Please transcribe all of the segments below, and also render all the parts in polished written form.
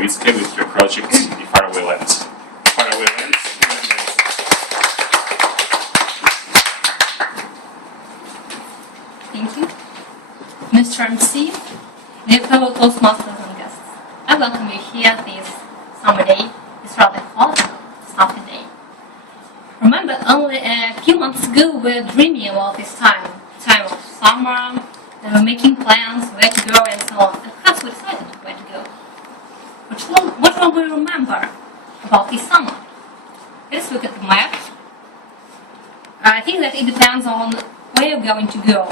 Dubovitskaya with your project The Faraway Lands. Faraway Lands. Thank you. Mr. MC, dear fellow Toastmasters and guests, I welcome you here this summer day, this rather hot and stuffy day. Remember, only a few months ago we were dreaming about this time of summer, and we're making plans where to go and so on, and perhaps we decided where to go. What will we remember about this summer? Let's look at the map. I think that it depends on where you're going to go.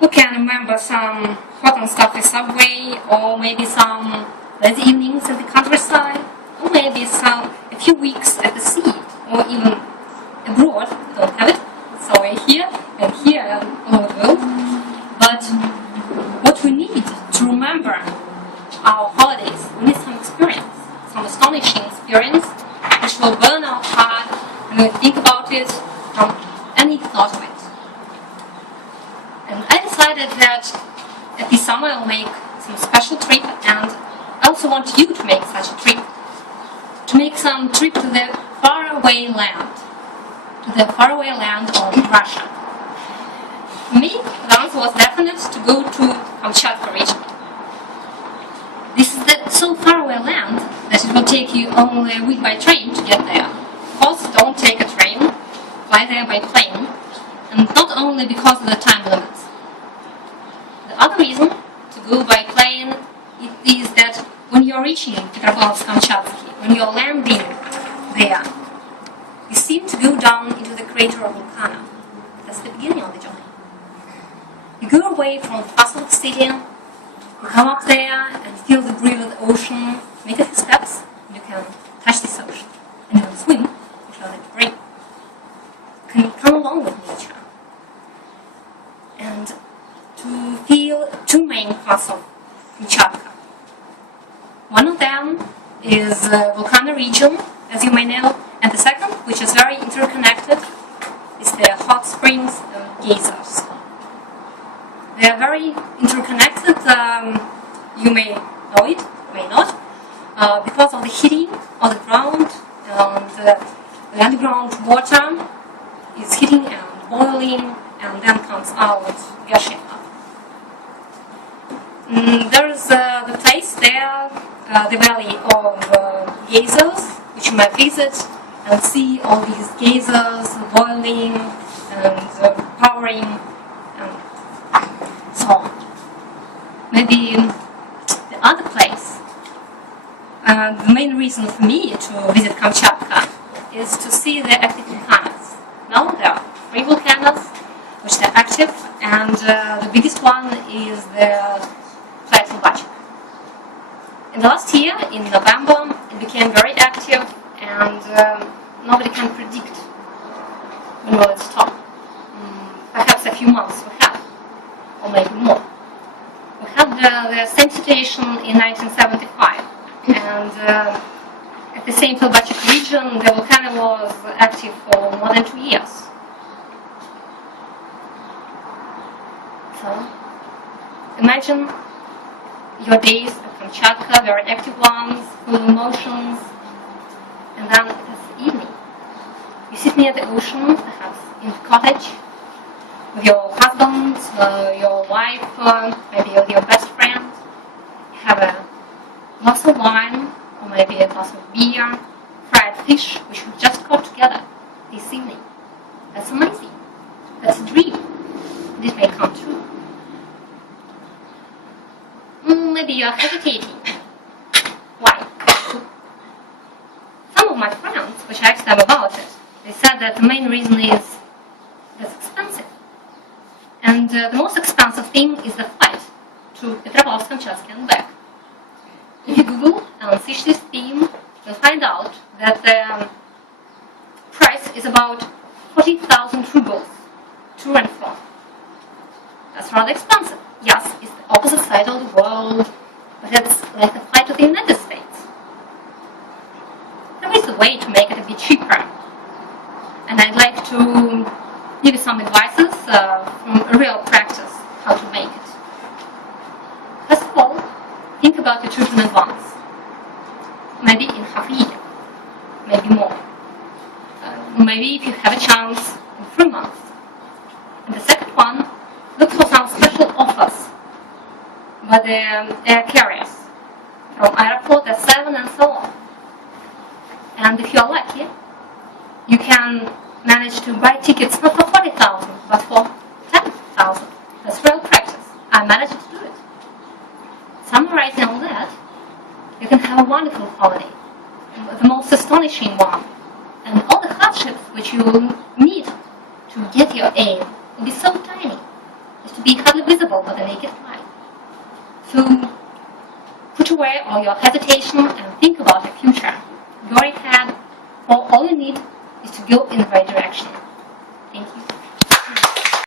We can remember some hot and stuffy subway, or maybe some lazy evenings at the countryside, or maybe a few weeks at the sea, or even abroad. We don't have it, it's somewhere here and all over the world. But what we need to remember our holidays, we need some experience, some astonishing experience, which will burn our heart when we think about it from any thought of it. And I decided that this summer I'll make some special trip, and I also want you to make such a trip. To make some trip to the faraway land. Of Russia. For me, the answer was definite to go to Kamchatka region. This is the so faraway land that it will take you only a week by train to get there. Of course, don't take a train, fly there by plane, and not only because of the time limits. The other reason to go by plane is that when you're reaching Petropavlovsk-Kamchatsky, when you're landing there, you seem to go down into the crater of volcano. That's the beginning of the journey. You go away from the fuss of the city, you come up there and feel the breeze of the ocean, make a few steps, and you can touch this ocean. And you can swim, you feel like break. You can come along with nature. And to feel two main parts of Kamchatka. One of them is the volcano region, as you may know, and the second, which is very interconnected, is the hot springs and geysers. They are very interconnected, you may know it, may not, because of the heating of the ground, and the underground water is heating and boiling, and then comes out gushing up. There is the place there, the valley of geysers, which you might visit and see all these geysers boiling and powering and so on. Maybe the other place, the main reason for me to visit Kamchatka is to see the active volcanoes. Now there are 3 volcanoes which are active, and the biggest one is the Dubovitskaya. In the last year, in November, it became very active, and nobody can predict when will it stop. Perhaps a few months we have, or maybe more. We had the same situation in 1975, and at the same Dubovitskaya region, the volcano was active for more than 2 years. So, imagine your days at Kamchatka, very active ones, full of emotions, and then it is evening. You sit near the ocean, perhaps in the cottage, with your husband, your wife, maybe with your best friend. You have a glass of wine, or maybe a glass of beer, fried fish, which we just caught together this evening. That's amazing. That's a dream. And it may come true. Maybe you are hesitating. Why? Some of my friends, which I asked them about it, they said that the main reason is that it's expensive. And the most expensive thing is the flight to Petropavlovsk-Kamchatsky and back. If you Google and search this theme, you'll find out that the price is about 40,000 rubles to and from. That's rather expensive. Yes, it's the opposite side of the world, but it's like the flight to the United States. There is a way to make it a bit cheaper, and I'd like to give you some advices from real practice how to make it. First of all, think about your trip in advance. Maybe in half a year, maybe more. Maybe if you have a chance, in 3 months. And the second one, look for some special offers by the air carriers from Airport, S7 and so on. And if you are lucky, you can manage to buy tickets not for 40,000 but for 10,000. That's real practice. I managed to do it. Summarizing all that, you can have a wonderful holiday, the most astonishing one, and all the hardships which you will need to get your aim will be so tiny as to be hardly visible by the naked eye. So put away all your hesitation and think about the future. Go ahead, for all you need is to go in the right direction.